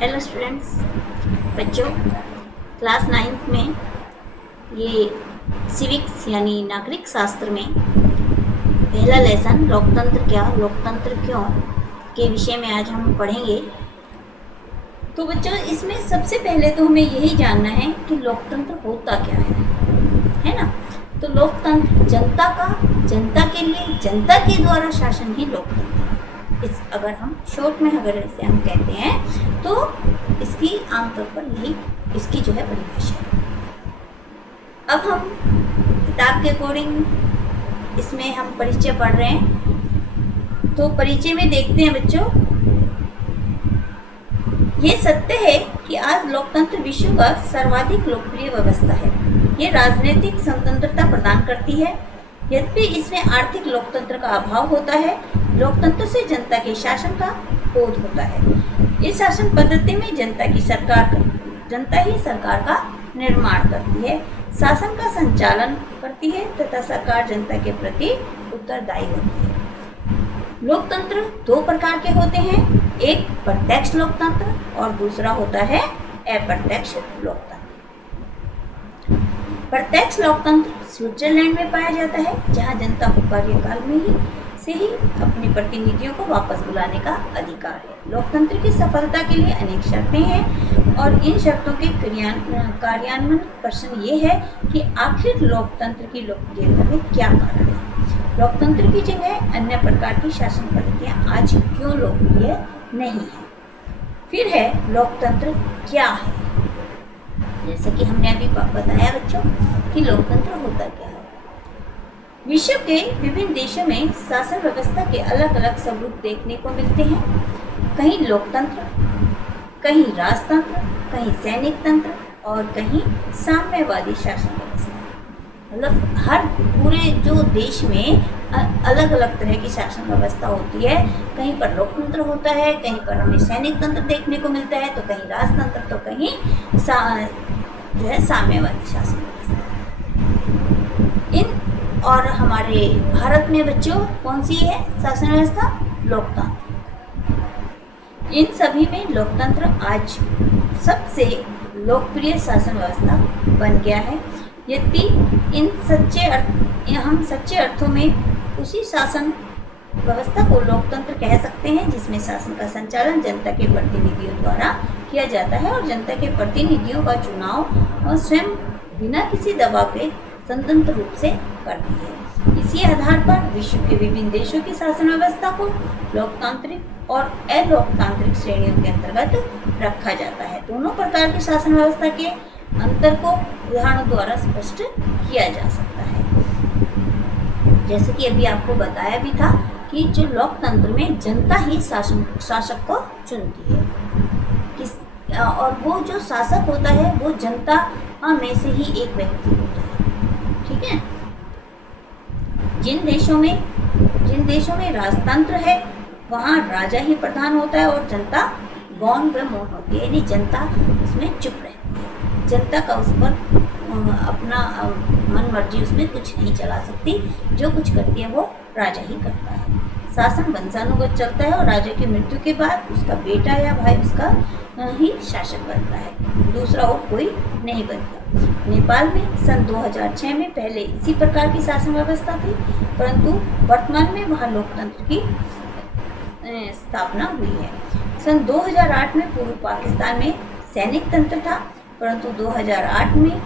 Hello students, बच्चों class 9th में ये सिविक्स यानी नागरिक शास्त्र में पहला लेसन लोकतंत्र क्या, लोकतंत्र क्यों के विषय में आज हम पढ़ेंगे। तो बच्चों इसमें सबसे पहले तो हमें यही जानना है कि लोकतंत्र होता क्या है ना। तो लोकतंत्र जनता का, जनता के लिए, जनता के द्वारा शासन ही लोकतंत्र। इस अगर हम शॉर्ट में अगर ऐसे हम कहते हैं तो इसकी आमतौर पर यही इसकी जो है परिभाषा है। अब हम किताब के अकॉर्डिंग इसमें हम परिचय पढ़ रहे हैं। तो परिचय में देखते हैं बच्चों, ये सत्य है कि आज लोकतंत्र विश्व का सर्वाधिक लोकप्रिय व्यवस्था है। ये राजनीतिक स्वतंत्रता प्रदान करती है, यद्यपि इसमें आर्थिक लोकतंत्र का अभाव होता है। लोकतंत्र से जनता के शासन का बोध होता है। इस शासन पद्धति में जनता ही सरकार का निर्माण करती है, शासन का संचालन करती है तथा सरकार जनता के प्रति उत्तरदायी होती है। लोकतंत्र दो प्रकार के होते हैं, एक प्रत्यक्ष लोकतंत्र और दूसरा होता है अप्रत्यक्ष लोकतंत्र। प्रत्यक्ष लोकतंत्र स्विट्जरलैंड में पाया जाता है, जहां जनता को कार्यकाल में ही अपने प्रतिनिधियों को वापस बुलाने का अधिकार है। लोकतंत्र की सफलता के लिए अनेक शर्तें हैं और इन शर्तों के कार्यान्वयन प्रश्न ये है कि आखिर लोकतंत्र की लोकप्रियता में क्या कारण है। लोकतंत्र की जगह अन्य प्रकार की शासन पद्धतियां आज क्यों लोकप्रिय नहीं है। फिर है लोकतंत्र क्या है। जैसे कि हमने अभी बताया बच्चों कि लोकतंत्र होता क्या है। विश्व के विभिन्न देशों में शासन व्यवस्था के अलग अलग स्वरूप देखने को मिलते हैं। कहीं लोकतंत्र, कहीं राजतंत्र, कहीं सैनिक तंत्र और कहीं साम्यवादी शासन व्यवस्था। मतलब हर पूरे जो देश में अलग अलग तरह की शासन व्यवस्था होती है। कहीं पर लोकतंत्र होता है, कहीं पर हमें सैनिक तंत्र देखने को मिलता है, तो कहीं राजतंत्र, तो कहीं जो है साम्यवादी शासन व्यवस्था। इन और हमारे भारत में बच्चों कौन सी है शासन व्यवस्था? लोकतंत्र। इन सभी में लोकतंत्र आज सबसे लोकप्रिय शासन व्यवस्था बन गया है। यद्यपि हम सच्चे अर्थों में उसी शासन व्यवस्था को लोकतंत्र कह सकते हैं जिसमें शासन का संचालन जनता के प्रतिनिधियों द्वारा किया जाता है और जनता के प्रतिनिधियों का चुनाव और स्वयं बिना किसी दबाव के स्वतंत्र रूप से करती है। इसी आधार पर विश्व के विभिन्न देशों की शासन व्यवस्था को लोकतांत्रिक और अलोकतांत्रिक श्रेणियों के अंतर्गत रखा जाता है। दोनों प्रकार की शासन व्यवस्था के अंतर को उदाहरणों द्वारा स्पष्ट किया जा सकता है। जैसे कि अभी आपको बताया भी था कि जो लोकतंत्र में जनता ही शासक को चुनती है, और वो जो शासक होता है वो जनता में से ही एक व्यक्ति होता है। ठीक है। जिन देशों में राजतंत्र है वहाँ राजा ही प्रधान होता है और जनता गौण व मौन होती है, यानी जनता उसमें चुप रहती है। जनता का उस पर अपना मन मर्जी उसमें कुछ नहीं चला सकती, जो कुछ करती है वो राजा ही करता है। शासन वंशानुगत चलता है और राजा की मृत्यु के बाद उसका बेटा या भाई उसका ही शासक बनता है, दूसरा और कोई नहीं बनता। नेपाल में सन 2006 में पहले इसी प्रकार की शासन व्यवस्था थी, परंतु वर्तमान में वहाँ लोकतंत्र की स्थापना हुई है। सन 2008 में पूर्व पाकिस्तान में सैनिक तंत्र था, परंतु 2008 में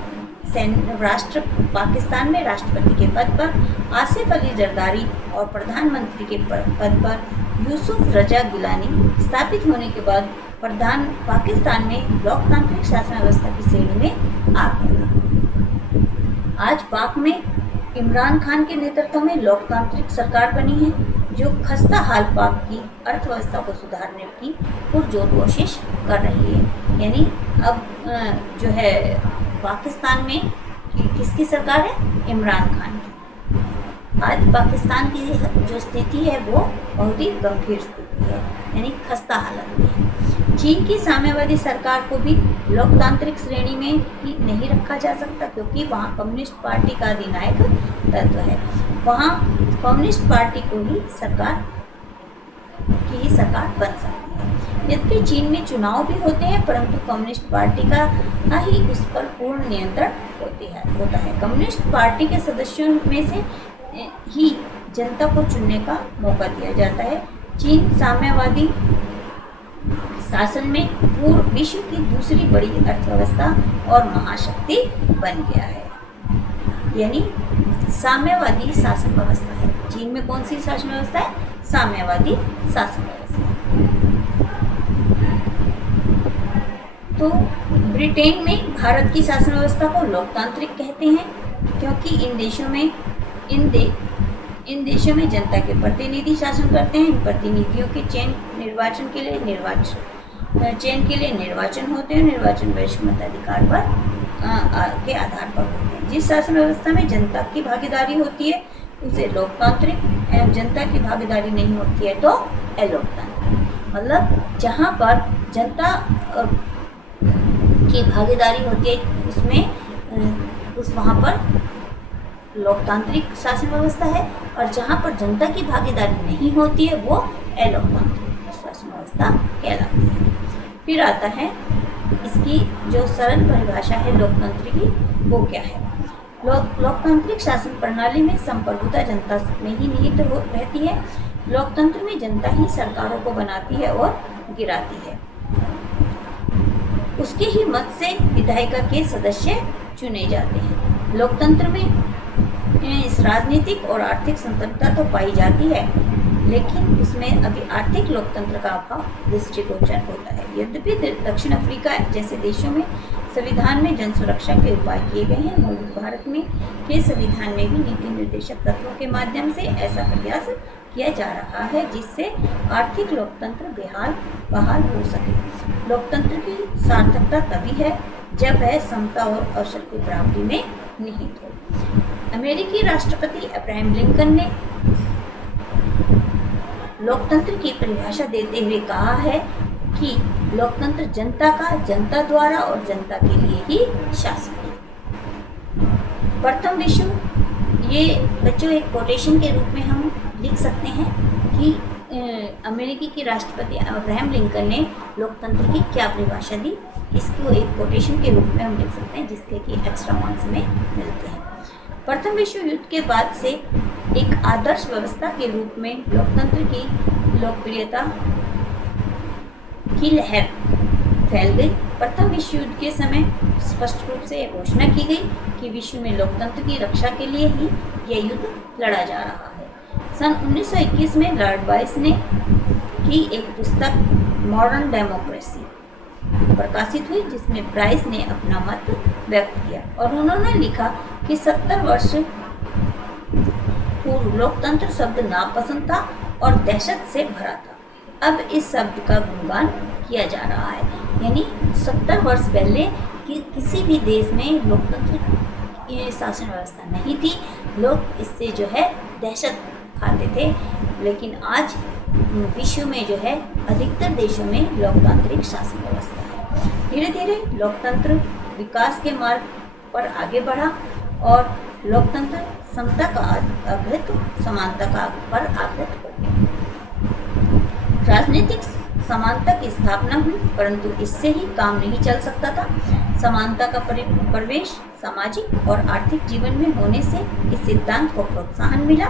पाकिस्तान में राष्ट्रपति के पद पर आसिफ अली जरदारी और प्रधानमंत्री के पद पर यूसुफ रजा गिलानी स्थापित होने के बाद पाकिस्तान में लोकतांत्रिक शासन व्यवस्था की श्रेणी में आ गया था। आज पाक में इमरान खान के नेतृत्व में लोकतांत्रिक सरकार बनी है, जो खस्ता हाल पाक की अर्थव्यवस्था को सुधारने की पुरजोर कोशिश कर रही है। यानी अब जो है पाकिस्तान में किसकी सरकार है? इमरान खान की। आज पाकिस्तान की जो स्थिति है वो बहुत ही गंभीर स्थिति है, यानी खस्ता हालत में है। चीन की साम्यवादी सरकार को भी लोकतांत्रिक श्रेणी में ही नहीं रखा जा सकता, क्योंकि वहाँ कम्युनिस्ट पार्टी का अधिनायक तत्व है। वहाँ कम्युनिस्ट पार्टी को ही सरकार बन सकती है। यद्यपि चीन में चुनाव भी होते हैं, परंतु कम्युनिस्ट पार्टी का ही उस पर पूर्ण नियंत्रण होता है। कम्युनिस्ट पार्टी के सदस्यों में से ही जनता को चुनने का मौका दिया जाता है। चीन साम्यवादी शासन में पूर्व विश्व की दूसरी बड़ी अर्थव्यवस्था और महाशक्ति बन गया है। यानी साम्यवादी शासन व्यवस्था है। चीन में कौन सी शासन व्यवस्था है? साम्यवादी शासन व्यवस्था। तो ब्रिटेन में भारत की शासन व्यवस्था को लोकतांत्रिक कहते हैं, क्योंकि इन देशों में जनता के प्रतिनिधि शासन करते हैं। इन प्रतिनिधियों के निर्वाचन के लिए निर्वाचन होते हैं। निर्वाचन वैश्विक मताधिकार के आधार पर होते हैं। जिस शासन व्यवस्था में जनता की भागीदारी होती है उसे लोकतांत्रिक, एवं जनता की भागीदारी नहीं होती है तो अलोकतांत्रिक। मतलब जहाँ पर जनता की भागीदारी होती है वहाँ पर लोकतांत्रिक शासन व्यवस्था है, और जहाँ पर जनता की भागीदारी नहीं होती है वो अलोकतांत्रिक शासन व्यवस्था कहलाती है। फिर आता है इसकी जो सरल परिभाषा है लोकतंत्र की, वो क्या है? लोकतांत्रिक शासन प्रणाली में संप्रभुता जनता में ही निहित रहती है। लोकतंत्र में जनता ही सरकारों को बनाती है और गिराती है। उसके ही मत से विधायिका के सदस्य चुने जाते हैं। लोकतंत्र में इस राजनीतिक और आर्थिक स्वतंत्रता तो पाई जाती है, लेकिन इसमें अभी आर्थिक लोकतंत्र का अभाव दृष्टिगोचर होता है। यद्यपि दक्षिण अफ्रीका जैसे देशों में संविधान में जन सुरक्षा के उपाय किए गए हैं, मौजूद भारत में के संविधान में भी नीति निर्देशक तत्वों के माध्यम से ऐसा प्रयास किया जा रहा है जिससे आर्थिक लोकतंत्र बहाल हो सके। लोकतंत्र की सार्थकता तभी है जब वह समता और अवसर की प्राप्ति में निहित हो। अमेरिकी राष्ट्रपति अब्राहम लिंकन ने लोकतंत्र की परिभाषा देते हुए कहा है कि लोकतंत्र जनता का, जनता द्वारा और जनता के लिए ही शासन है। प्रथम विश्व, ये बच्चों एक कोटेशन के रूप में हम लिख सकते हैं कि अमेरिकी के राष्ट्रपति अब्राहम लिंकन ने लोकतंत्र की क्या परिभाषा दी। इसको एक कोटेशन के रूप में हम लिख सकते हैं, जिसके कि एक्स्ट्रा मार्क्स में मिलते हैं। प्रथम विश्व युद्ध के बाद से एक आदर्श व्यवस्था के रूप में लोकतंत्र की लोकप्रियता की लहर फैल गई। प्रथम विश्व युद्ध के समय स्पष्ट रूप से यह घोषणा की गई कि विश्व में लोकतंत्र की रक्षा के लिए ही यह युद्ध लड़ा जा रहा है। सन 1921 में लॉर्ड बायस ने की एक पुस्तक मॉडर्न डेमोक्रेसी प्रकाशित हुई, जिसमें ब्राइस ने अपना मत व्यक्त किया और उन्होंने लिखा कि 70 वर्ष पूर्व लोकतंत्र शब्द नापसंद था और दहशत से भरा था। अब इस शब्द का गुणगान किया जा रहा है। यानी 70 वर्ष पहले किसी भी देश में लोकतंत्र शासन व्यवस्था नहीं थी, लोग इससे जो है दहशत खाते थे, लेकिन आज विश्व में जो है अधिकतर देशों में लोकतांत्रिक शासन व्यवस्था है। धीरे धीरे लोकतंत्र विकास के मार्ग पर आगे बढ़ा और लोकतंत्र समता का आग्रह, समानता का पर आग्रह हो गया। राजनीतिक समानता की स्थापना हुई, परंतु इससे ही काम नहीं चल सकता था। समानता का प्रवेश सामाजिक और आर्थिक जीवन में होने से इस सिद्धांत को प्रोत्साहन मिला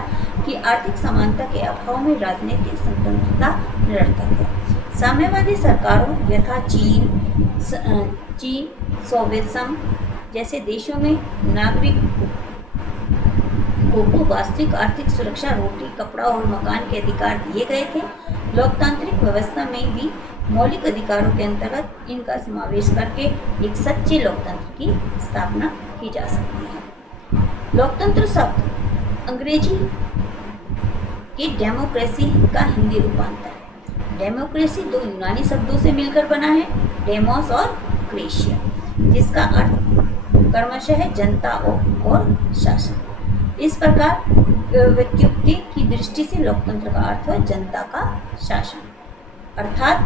कि आर्थिक समानता के अभाव में राजनीतिक स्वतंत्रता निरर्थक है। साम्यवादी सरकारों यथा चीन, सोवियत संघ जैसे देशों में नागरिक को वास्तविक आर्थिक सुरक्षा, रोटी, कपड़ा और मकान के अधिकार दिए गए थे। लोकतांत्रिक व्यवस्था में भी मौलिक अधिकारों के अंतर्गत इनका समावेश करके एक सच्चे लोकतंत्र की स्थापना की जा सकती है। लोकतंत्र शब्द अंग्रेजी के डेमोक्रेसी का हिंदी रूपांतर है। डेमोक्रेसी दो यूनानी शब्दों से मिलकर बना है, डेमोस और क्रेशिया, जिसका अर्थ क्रमशः है जनता और शासन। इस प्रकार व्युत्पत्ति की दृष्टि से लोकतंत्र का अर्थ है जनता का शासन, अर्थात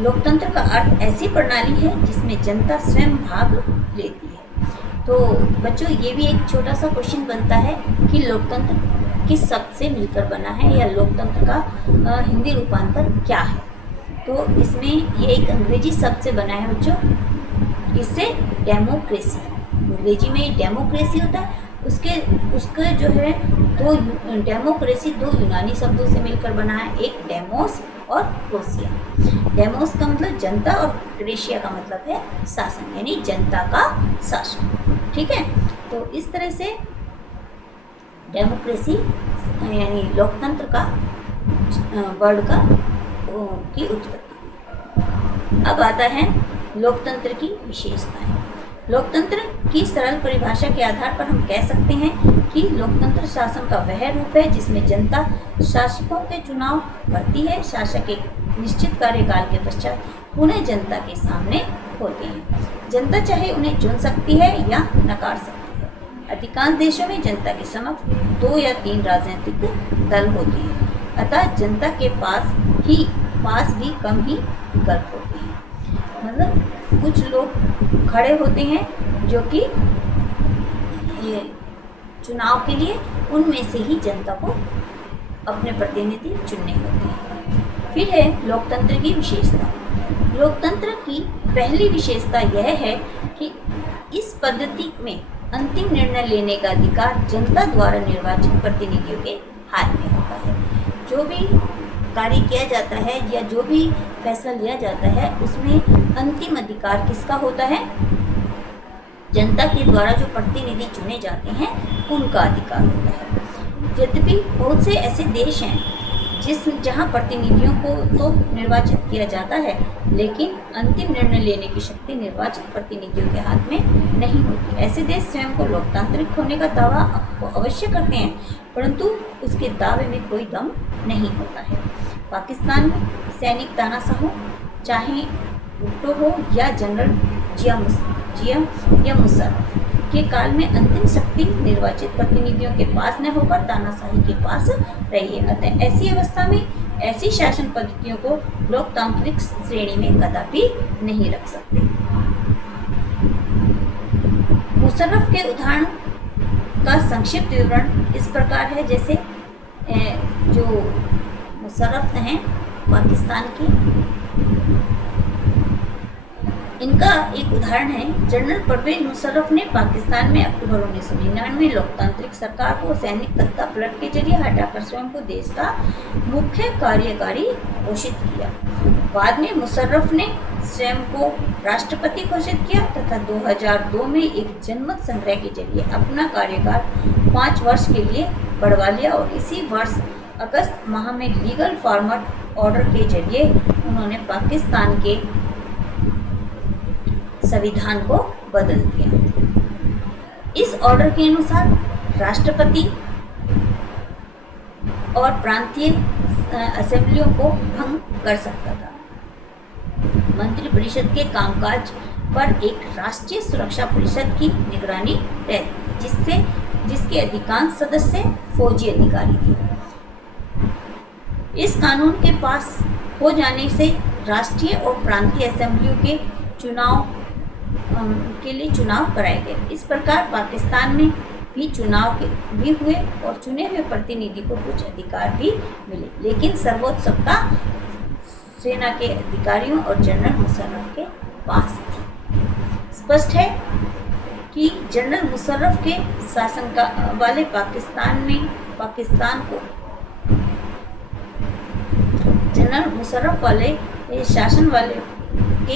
लोकतंत्र का अर्थ ऐसी प्रणाली है जिसमें जनता स्वयं भाग लेती है। तो बच्चों, ये भी एक छोटा सा क्वेश्चन बनता है कि लोकतंत्र किस शब्द से मिलकर बना है या लोकतंत्र का हिंदी रूपांतर क्या है। तो इसमें ये एक अंग्रेजी शब्द से बना है बच्चों, इससे डेमोक्रेसी, अंग्रेजी में डेमोक्रेसी होता है, उसके जो है डेमोक्रेसी दो यूनानी शब्दों से मिलकर बना है, एक डेमोस और क्रोसिया। डेमोस का मतलब जनता और क्रेशिया का मतलब है शासन, यानी जनता का शासन। ठीक है, तो इस तरह से डेमोक्रेसी यानी लोकतंत्र का वर्ड का की उत्पत्ति। अब आता है लोकतंत्र की विशेषताएं। लोकतंत्र की सरल परिभाषा के आधार पर हम कह सकते हैं कि लोकतंत्र शासन का वह रूप है जिसमें जनता शासकों के चुनाव करती है। शासक एक निश्चित कार्यकाल के पश्चात पुनः जनता के सामने होते हैं। जनता चाहे उन्हें चुन सकती है या नकार सकती है। अधिकांश देशों में जनता के समक्ष 2 या 3 राजनीतिक दल होते हैं, अतः जनता के पास भी कम ही विकल्प होते हैं। मतलब कुछ लोग खड़े होते हैं जो कि चुनाव के लिए उनमें से ही जनता को अपने प्रतिनिधि चुनने होते हैं। फिर है लोकतंत्र की विशेषता। लोकतंत्र की पहली विशेषता यह है कि इस पद्धति में अंतिम निर्णय लेने का अधिकार जनता द्वारा निर्वाचित प्रतिनिधियों के हाथ में होता है। जो भी कार्य किया जाता है या जो भी फैसला लिया जाता है उसमें अंतिम अधिकार किसका होता है? जनता के द्वारा जो प्रतिनिधि चुने जाते हैं उनका अधिकार होता है। यद्यपि बहुत से ऐसे देश हैं जहां प्रतिनिधियों को तो निर्वाचित किया जाता है, लेकिन अंतिम निर्णय लेने की शक्ति निर्वाचित प्रतिनिधियों के हाथ में नहीं होती। ऐसे देश स्वयं को लोकतांत्रिक होने का दावा अवश्य करते हैं, परंतु उसके दावे में कोई दम नहीं होता है। पाकिस्तान में सैनिक तानाशाह, चाहे भुट्टो हो या जनरल जिया मुशर्रफ के काल में अंतिम शक्ति निर्वाचित प्रतिनिधियों के पास न होकर तानाशाही के पास रही है। अतः ऐसी अवस्था में ऐसी शासन पद्धतियों को लोकतांत्रिक श्रेणी में कदापि नहीं रख सकते। मुशर्रफ के उदाहरण का संक्षिप्त विवरण इस प्रकार है, जैसे जो मुशर्रफ हैं पाकिस्तान के, इनका एक उदाहरण है। जनरल परवेज मुशर्रफ ने पाकिस्तान में अक्टूबर 1999 में लोकतांत्रिक सरकार को सैनिक तख्ता पलट के जरिए हटाकर स्वयं को देश का मुख्य कार्यकारी घोषित किया। बाद में मुशर्रफ ने स्वयं को राष्ट्रपति घोषित किया तथा 2002 में एक जनमत संग्रह के जरिए अपना कार्यकाल 5 वर्ष के लिए बढ़वा लिया और इसी वर्ष अगस्त माह में लीगल फॉर्मेट ऑर्डर के जरिए उन्होंने पाकिस्तान के संविधान को बदल दिया। इस ऑर्डर के अनुसार राष्ट्रपति और प्रांतीय असेंबलियों को भंग कर सकता था। मंत्रिपरिषद के कामकाज पर एक राष्ट्रीय सुरक्षा परिषद की निगरानी रहती थी, जिसके अधिकांश सदस्य फौजी अधिकारी थे। इस कानून के पास हो जाने से राष्ट्रीय और प्रांतीय असेंबलियों के चुनाव कराए गए। इस प्रकार पाकिस्तान में भी चुनाव भी हुए और चुने हुए प्रतिनिधि को कुछ अधिकार भी मिले, लेकिन सर्वोच्च सत्ता सेना के अधिकारियों और जनरल मुशर्रफ के पास थी। स्पष्ट है कि जनरल मुशर्रफ के शासन वाले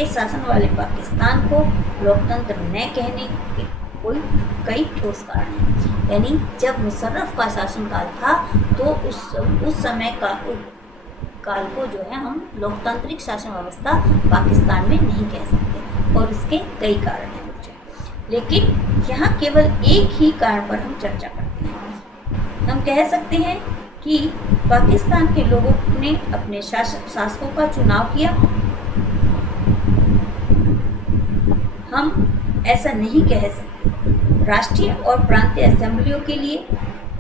शासन वाले पाकिस्तान को लोकतंत्र न कहने के कई ठोस कारण हैं। यानी जब मुशर्रफ का शासनकाल था तो उस समय काल को जो है हम लोकतांत्रिक शासन व्यवस्था पाकिस्तान में नहीं कह सकते और इसके कई कारण हैं बच्चों। लेकिन यहाँ केवल एक ही कारण पर हम चर्चा करते हैं। हम कह सकते हैं कि पाकिस्तान के लोगों ने अपने शासकों का चुनाव किया। हम ऐसा नहीं कह सकते। राष्ट्रीय और प्रांतीय असेंबलियों के लिए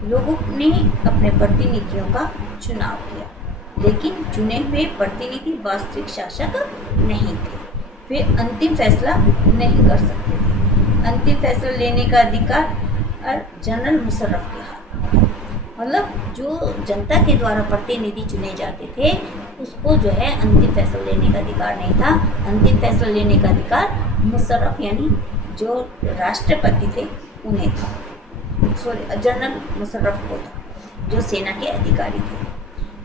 लोगों ने अपने प्रतिनिधियों का चुनाव किया, लेकिन चुने हुए प्रतिनिधि वास्तविक शासक नहीं थे। वे अंतिम फैसला नहीं कर सकते थे। अंतिम फैसला लेने का अधिकार जनरल मुशर्रफ के हाथ में। मतलब जो जनता के द्वारा प्रतिनिधि चुने जाते थे उसको जो है अंतिम फैसला लेने का अधिकार नहीं था। अंतिम फैसला लेने का अधिकार मुशर्रफ यानी जो राष्ट्रपति थे उन्हें था, सॉरी जनरल मुशर्रफ को था, जो सेना के अधिकारी थे,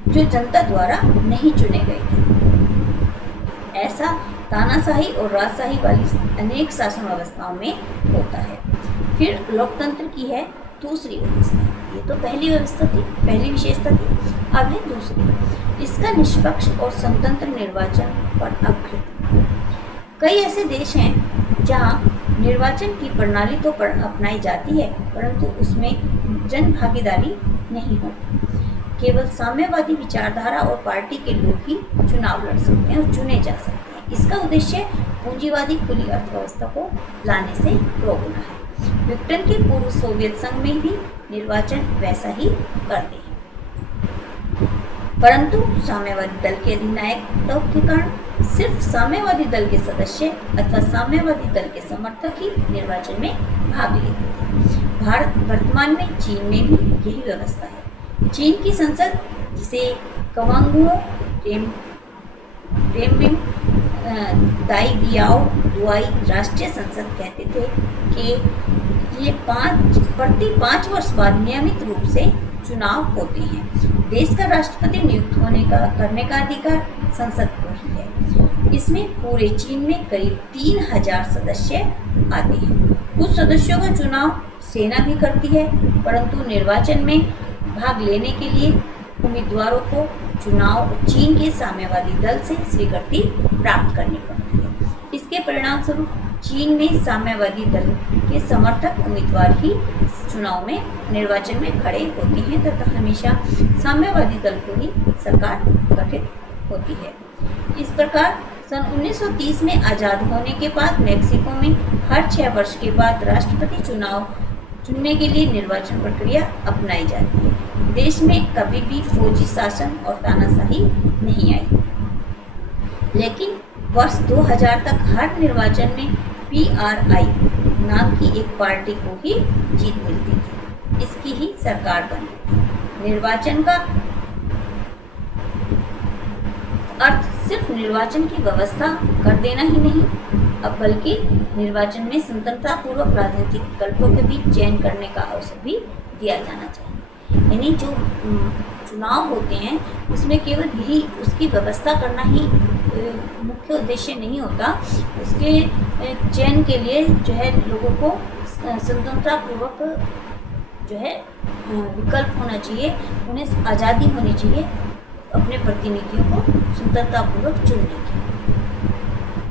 जो जनता द्वारा नहीं चुने गए थे। ऐसा तानाशाही और राजशाही वाली अनेक शासन व्यवस्थाओं में होता है। फिर लोकतंत्र की है दूसरी व्यवस्था। ये तो पहली व्यवस्था थी, पहली विशेषता थी। अब है दूसरी, इसका निष्पक्ष और स्वतंत्र निर्वाचन पर आधारित। कई ऐसे देश हैं जहां निर्वाचन की प्रणाली तो अपनाई जाती है परंतु उसमें जन भागीदारी नहीं होती। केवल साम्यवादी विचारधारा और पार्टी के लोग ही चुनाव लड़ सकते हैं और चुने जा सकते हैं। इसका उद्देश्य पूंजीवादी खुली अर्थव्यवस्था को लाने से रोकना है। ब्रिटेन के पूर्व सोवियत संघ में भी निर्वाचन वैसा ही करते हैं, परंतु साम्यवादी दल के अधिनायकत्व के कारण सिर्फ साम्यवादी दल के सदस्य अथवा साम्यवादी दल के समर्थक ही निर्वाचन में भाग लेते थे। भारत वर्तमान में चीन में भी यही व्यवस्था है। चीन की संसद, जिसे कवांगुओ रेमबिम दाई बियाओ दुआई राष्ट्रीय संसद कहते थे, कि ये प्रति 5 वर्ष बाद नियमित रूप से चुनाव होते हैं। देश का राष्ट्रपति नियुक्त करने का अधिकार संसद को ही है। इसमें पूरे चीन में करीब 3000 सदस्य आते हैं। कुछ सदस्यों का चुनाव सेना भी करती है, परंतु निर्वाचन में भाग लेने के लिए उम्मीदवारों को चुनाव चीन के साम्यवादी दल से स्वीकृति प्राप्त करनी पड़ती है। इसके परिणाम स्वरूप चीन में साम्यवादी दल के समर्थक उम्मीदवार ही चुनाव में निर्वाचन में खड़े होते हैं तथा हमेशा साम्यवादी दल को ही सरकार गठित होती है। इस प्रकार सन 1930 में आज़ाद होने के बाद मेक्सिको में हर 6 वर्ष के बाद राष्ट्रपति चुनाव चुनने के लिए निर्वाचन प्रक्रिया अपनाई जाती है। देश में कभी भी फौजी शासन और तानाशाही नहीं आई, लेकिन वर्ष 2000 तक हर निर्वाचन में PRI नाम की एक पार्टी को ही जीत मिलती थी। इसकी ही सरकार बनी थी। निर्वाचन का अर्थ सिर्फ निर्वाचन की व्यवस्था कर देना ही नहीं, अब बल्कि निर्वाचन में स्वतंत्रता पूर्वक राजनीतिक विकल्पों के बीच चयन करने का अवसर भी दिया जाना चाहिए। यानी जो चुनाव होते हैं उसमें केवल यही उसकी व्यवस्था करना ही मुख्य उद्देश्य नहीं होता। उसके चयन के लिए जो है लोगों को स्वतंत्रता पूर्वक जो है विकल्प होना चाहिए, उन्हें आज़ादी होनी चाहिए अपने प्रतिनिधियों को स्वतंत्रता पूर्वक चुनने की,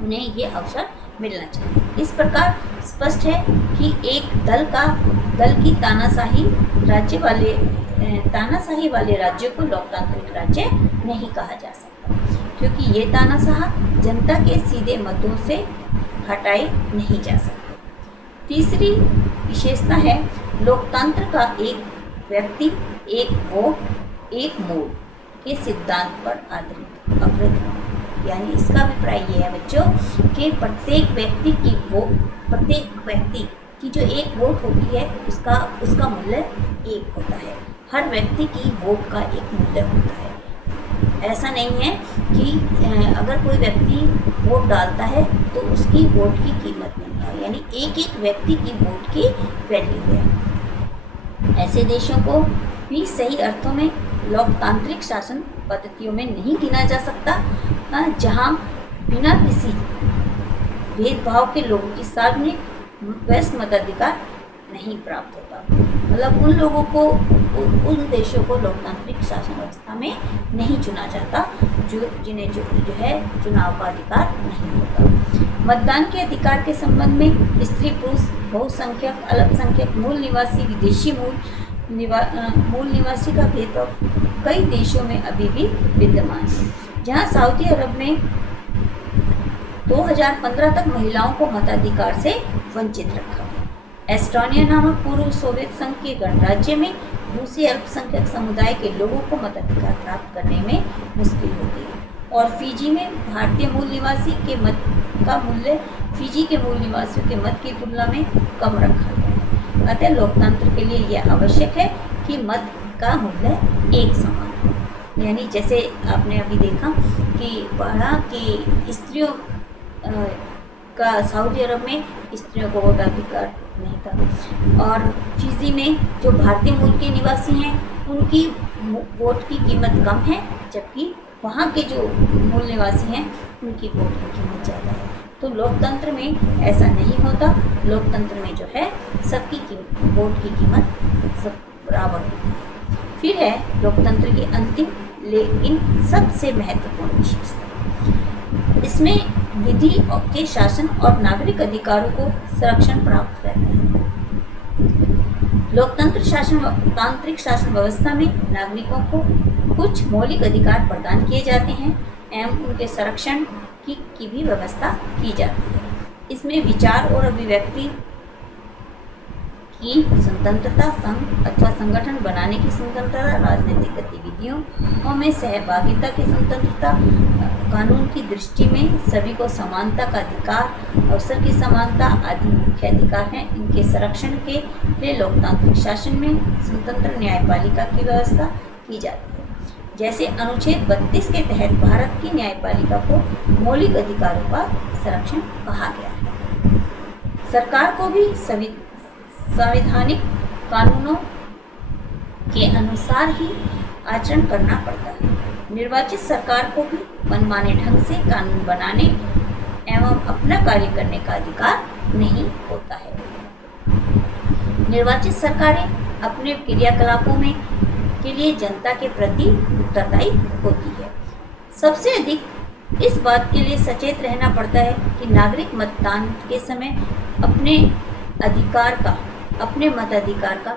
उन्हें ये अवसर मिलना चाहिए। इस प्रकार स्पष्ट है कि एक दल की तानाशाही वाले राज्यों को लोकतांत्रिक राज्य नहीं कहा जा सकता, क्योंकि ये तानाशाह जनता के सीधे मतों से हटाए नहीं जा सकते। तीसरी विशेषता है लोकतंत्र का एक व्यक्ति एक वोट एक मोड़ के सिद्धांत पर आधारित अवृत। यानी इसका अभिप्राय ये है बच्चों कि प्रत्येक व्यक्ति की जो एक वोट होती है उसका मूल्य एक होता है। हर व्यक्ति की वोट का एक मूल्य होता है। ऐसा नहीं है कि अगर कोई व्यक्ति वोट डालता है तो उसकी वोट की कीमत नहीं है, यानी एक एक व्यक्ति की वोट की वैल्यू है। ऐसे देशों को भी सही अर्थों में लोकतांत्रिक शासन पद्धतियों में नहीं गिना जा सकता जहां बिना किसी भेदभाव के लोगों की सार्वजनिक वैश्य मताधिकार नहीं प्राप्त होता। मतलब उन लोगों को उन देशों को लोकतांत्रिक शासन व्यवस्था में नहीं चुना जाता जिन्हें जो है चुनाव का अधिकार नहीं होता। मतदान के अधिकार के संबंध में स्त्री पुरुष बहुसंख्यक अल्पसंख्यक मूल निवासी विदेशी मूल निवासी का भेदभाव कई देशों में अभी भी विद्यमान है। जहां सऊदी अरब में 2015 तक महिलाओं को मताधिकार से वंचित रखा गया। एस्टोनिया नामक पूर्व सोवियत संघ के गणराज्य में रूसी अल्पसंख्यक समुदाय के लोगों को मताधिकार प्राप्त करने में मुश्किल होती है, और फिजी में भारतीय मूल निवासी के मत का मूल्य फिजी के मूल निवासियों के मत की तुलना में कम रखा गया है। अतः लोकतंत्र के लिए यह आवश्यक है कि मत का मूल्य एक समान हो। यानी जैसे आपने अभी देखा कि पढ़ा कि स्त्रियों का सऊदी अरब में स्त्रियों को वोटाधिकार नहीं था, और फिजी में जो भारतीय मूल के निवासी हैं उनकी वोट की कीमत कम है, जबकि वहाँ के जो मूल निवासी हैं उनकी वोट की कीमत ज़्यादा है। तो लोकतंत्र में ऐसा नहीं होता। लोकतंत्र में जो है सबकी वोट की कीमत सब बराबर होती है। फिर है लोकतंत्र की अंतिम लेकिन सबसे महत्वपूर्ण विशेषता, इसमें विधि के शासन और नागरिक अधिकारों को संरक्षण प्राप्त रहता है। तांत्रिक शासन व्यवस्था में नागरिकों को कुछ मौलिक अधिकार प्रदान किए जाते हैं एवं उनके संरक्षण की भी व्यवस्था की जाती है। इसमें विचार और अभिव्यक्ति की स्वतंत्रता, संघ अथवा संगठन बनाने की स्वतंत्रता, राजनीतिक गतिविधियों में सहभागिता की स्वतंत्रता, कानून की दृष्टि में सभी को समानता का अधिकार, अवसर की समानता आदि मुख्य अधिकार हैं। इनके संरक्षण के लिए लोकतांत्रिक शासन में स्वतंत्र न्यायपालिका की व्यवस्था की जाती है। जैसे अनुच्छेद 32 के तहत भारत की न्यायपालिका को मौलिक अधिकारों का संरक्षण कहा गया है। सरकार को भी संवैधानिक कानूनों के अनुसार ही आचरण करना पड़ता है। निर्वाचित सरकार को भी मनमाने ढंग से कानून बनाने एवं अपना कार्य करने का अधिकार नहीं होता है। निर्वाचित सरकारें अपने क्रियाकलापों में के लिए जनता के प्रति उत्तरदायी होती है। सबसे अधिक इस बात के लिए सचेत रहना पड़ता है कि नागरिक मतदान के समय अपने मताधिकार का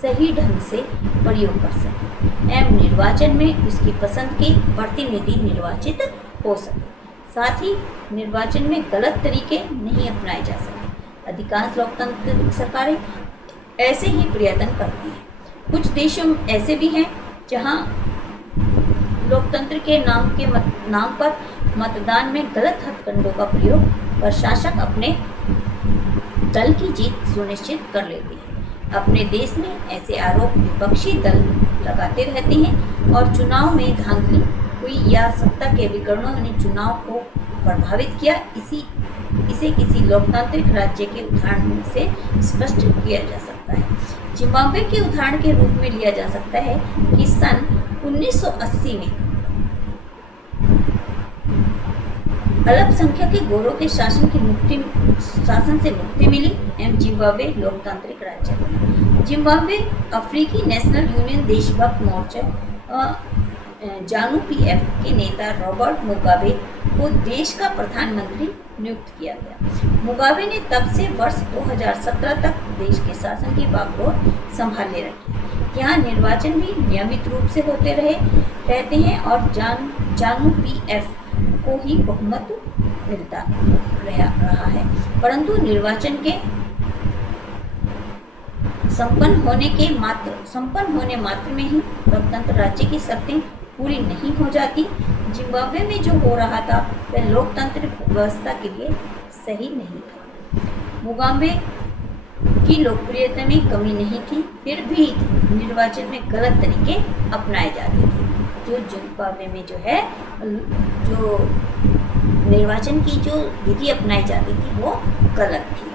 सही ढंग से प्रयोग कर सके एवं निर्वाचन में उसकी पसंद के प्रतिनिधि निर्वाचित हो सके। साथ ही निर्वाचन में गलत तरीके नहीं अपनाए जा सके। अधिकांश लोकतांत्रिक सरकारें ऐसे ही प्रयत्न करती हैं। कुछ देशों ऐसे भी हैं जहां लोकतंत्र के नाम पर मतदान में गलत हथकंडों का प्रयोग कर शासक अपने दल की जीत सुनिश्चित कर लेते हैं। अपने देश में ऐसे आरोप विपक्षी दल लगाते रहते हैं और चुनाव में धांधली हुई या सत्ता के विकर्णों ने चुनाव को प्रभावित किया। इसे किसी लोकतांत्रिक राज्य के उदाहरण से स्पष्ट किया जा सकता है। जिम्बाब्वे के उदाहरण के रूप में लिया जा सकता है कि सन 1980 में अल्पसंख्यक के गोरों के शासन से मुक्ति मिली एवं जिम्बाब्वे लोकतांत्रिक राज्य बना। जिम्बाब्वे अफ्रीकी नेशनल यूनियन देशभक्त मोर्चा जानू पीएफ के नेता रॉबर्ट मुगाबे को देश का प्रधानमंत्री नियुक्त किया गया। मुगाबे ने तब से वर्ष 2017 तक देश के शासन की बागडोर संभाले रखी। यहाँ निर्वाचन भी नियमित रूप से होते रहते हैं और जानू पीएफ को ही बहुमत मिलता रहा है, परंतु निर्वाचन के संपन्न होने मात्र में ही लोकतंत्र राज्य की शर्तें पूरी नहीं हो जाती। जिम्बाब्वे में जो हो रहा था वह लोकतांत्रिक व्यवस्था के लिए सही नहीं था। मुगाबे की लोकप्रियता में कमी नहीं थी, फिर भी निर्वाचन में गलत तरीके अपनाए जाते थे। जो जिम्बाब्वे में जो निर्वाचन की जो विधि अपनाई जाती थी वो गलत थी,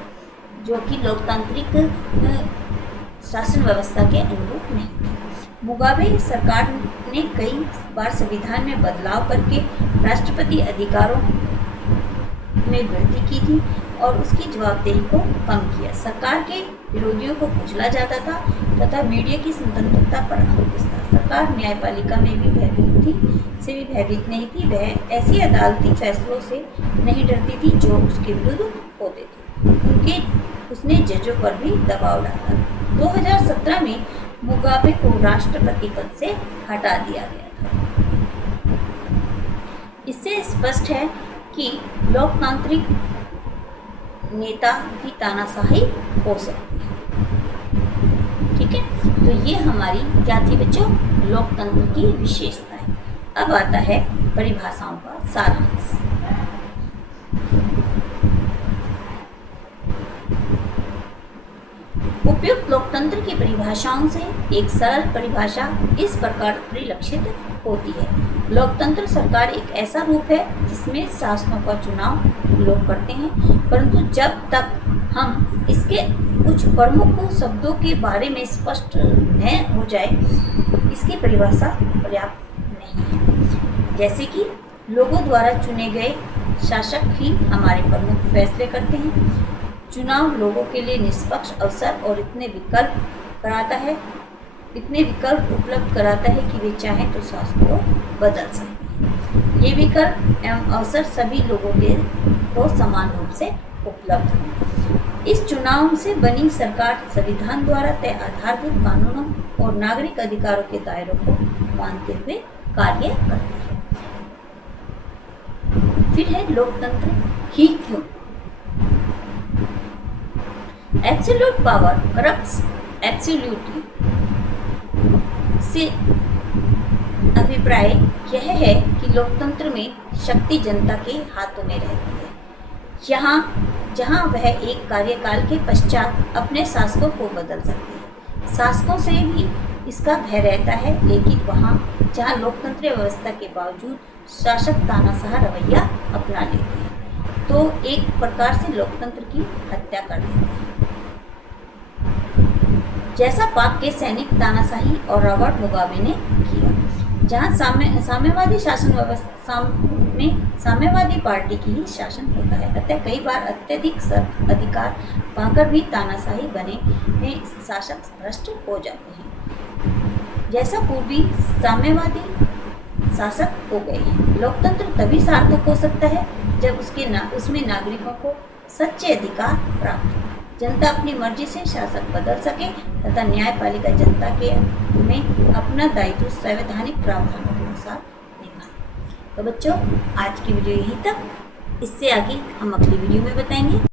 जो कि लोकतांत्रिक शासन व्यवस्था के अनुरूप नहीं थी। मुगाबे सरकार ने कई बार संविधान में बदलाव करके राष्ट्रपति अधिकारों में वृद्धि की थी और उसकी जवाबदेही को कम किया। सरकार के विरोधियों को कुचला जाता था तथा मीडिया की स्वतंत्रता पर अंकुश था। सरकार न्यायपालिका में भी भयभीत नहीं थी। वह ऐसी अदालती फैसलों से नहीं डरती थी जो उसके विरुद्ध होते थे। उसने जजों पर भी दबाव डाला। 2017 में मुगाबे को राष्ट्रपति पद से हटा दिया गया था। इससे स्पष्ट है कि लोकतांत्रिक नेता भी तानाशाही हो सकती है। ठीक है, तो ये हमारी क्या थी बच्चों, लोकतंत्र की विशेषताएं। अब आता है परिभाषाओं का सारांश। उपयुक्त लोकतंत्र की परिभाषाओं से एक सरल परिभाषा इस प्रकार परिलक्षित होती है। लोकतंत्र सरकार एक ऐसा रूप है जिसमें शासकों का चुनाव लोग करते हैं, परंतु जब तक हम इसके कुछ प्रमुख शब्दों के बारे में स्पष्ट न हो जाए, इसकी परिभाषा पर्याप्त नहीं है। जैसे कि लोगों द्वारा चुने गए शासक ही हमारे प्रमुख फैसले करते हैं। चुनाव लोगों के लिए निष्पक्ष अवसर और इतने विकल्प उपलब्ध कराता है कि वे चाहें तो शासक को बदल सकते हैं। ये विकल्प एवं अवसर सभी लोगों को समान रूप से उपलब्ध हैं। इस चुनाव से बनी सरकार संविधान द्वारा तय आधारभूत कानूनों और नागरिक अधिकारों के दायरों को मानते हुए कार्य करती है। फिर है लोकतंत्र ही क्यों? एब्सोल्यूट पावर करप्ट्स एब्सोल्यूटली से अभिप्राय यह है कि लोकतंत्र में शक्ति जनता के हाथों में रहती है। जहां वह एक कार्यकाल के पश्चात अपने शासकों को बदल सकती है। शासकों से भी इसका भय रहता है, लेकिन जहां लोकतंत्र व्यवस्था के बावजूद शासक तानाशाह रवैया अपना लेते हैं, तो एक प्रकार से लोकतंत्र की हत्या कर देते हैं। जैसा पाक के सैनिक तानाशाही और रॉबर्ट मुगाबे ने किया, जहां साम्यवादी शासन व्यवस्था में साम्यवादी पार्टी की ही शासन होता है। अतः कई बार अत्यधिक अधिकार पाकर भी तानाशाही बने में शासक भ्रष्ट हो जाते हैं, जैसा पूर्वी साम्यवादी शासक हो गए हैं। लोकतंत्र तभी सार्थक हो सकता है जब उसमें नागरिकों को सच्चे अधिकार प्राप्त हो, जनता अपनी मर्जी से शासक बदल सके तथा न्यायपालिका जनता में अपना दायित्व संवैधानिक प्रावधानों के अनुसार निभाए। तो बच्चों, आज की वीडियो यहीं तक। इससे आगे हम अगली वीडियो में बताएंगे।